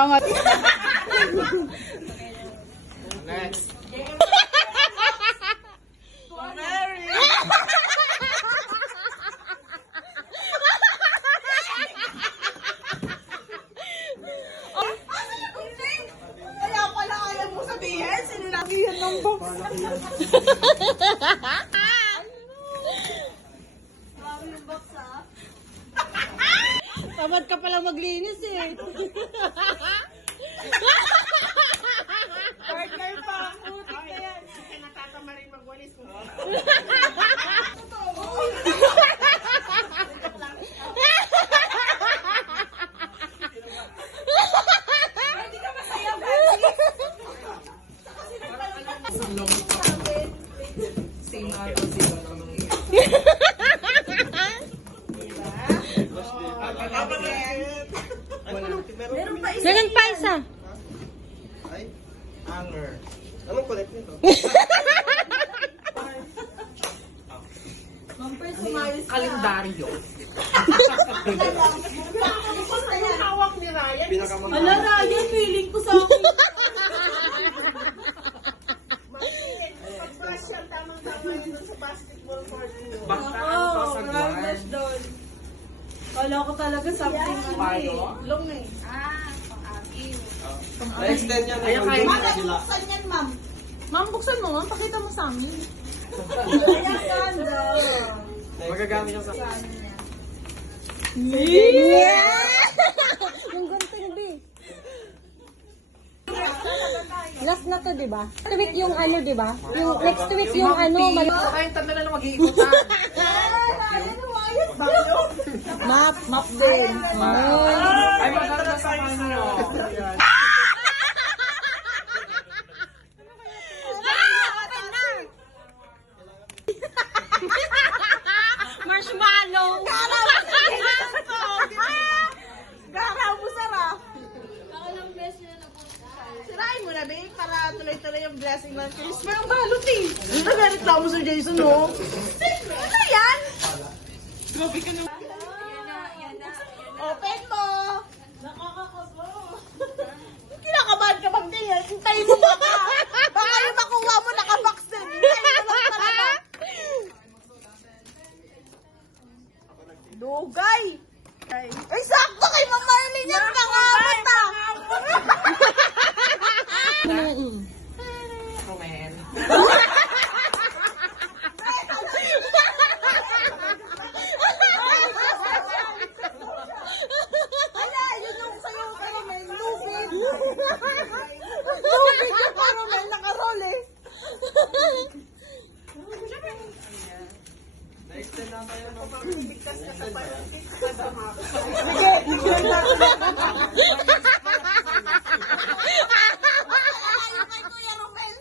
Kaya nga. Next. Kaya pala ayaw mo sabihin, sinabihan ng box. Tamad ka pala maglinis eh. Partner pa ako. Kasi natatama rin magwalis ko. Hindi ka masaya, Francis. Same ata sila naman. Meron pa isa. Meron pa isa. Ay, hanger. Anong kulit nito? Mampers, umayos ka. Kalendaryo. Ang hawak ni Ryan. Pinakamahal. Ala, Ryan, feeling ko sa akin. Pag-fashion, tamang-tama yun dun sa basketball court niyo. Baktaan pa sa guwan. doon. Kala ko talaga something Payo? long eh. Na-extend yan. Kaya kayo sila. Buksan yan, ma'am. Ma'am, buksan mo ma'am. Pakita mo sa amin. Ayan, ganda. Magagamit yung sa... Yung gunting, B. Last na to, di ba? Next week yung ano, di ba? Yung next week yung ano, Kayong tanda na lang mag-iikutan. map din. Ay, maganda sa kanyo. Marshmallow. Garaw mo, sarap. Sirain mo na, babe, para tuloy-tuloy yung blessing ng Christmas. Parang balot eh. Nagalit mo sa Jason, no? Ano yan? Grabe ka na. Open mo! Nakakakabo. Kinakabahan ka bang ganyan? Hintayin mo baka. Baka yung makuha mo nakabaksin. Hintayin mo lang talaga. Lugay! Ay, sakto kay Ma'am Marlene yan. Nangamot ah! Roman. Ala, yun yung sa'yo, caramel. Lubid. Lubid yung caramel. Nakarol eh. Na-extend na tayo. Ayaw kay Kuya Romel.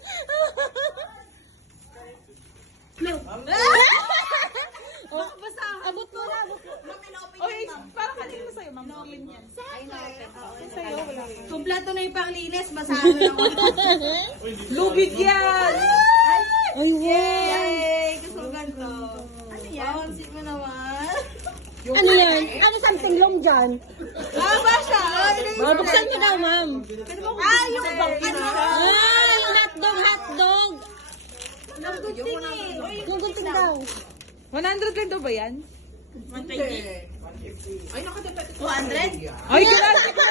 Basta, abot mo na, abot mo. Okay, parang kanina sa'yo, ma'am. Open yan. Kompleto na yung panglinis, basahan na ako. Lubid yan! Ay, wow. Yay! Gusto ko ganito. Ano yan? Pansin mo naman. Ano yan? Ano something long dyan? Ba siya? Buksan mo daw, ma'am. Yung ano? Yung hotdog. Yung gunting eh. Yung gunting daw. 100 lang daw ba yan? 120. Ay, nakadepende. 200? Ay, grabe ka!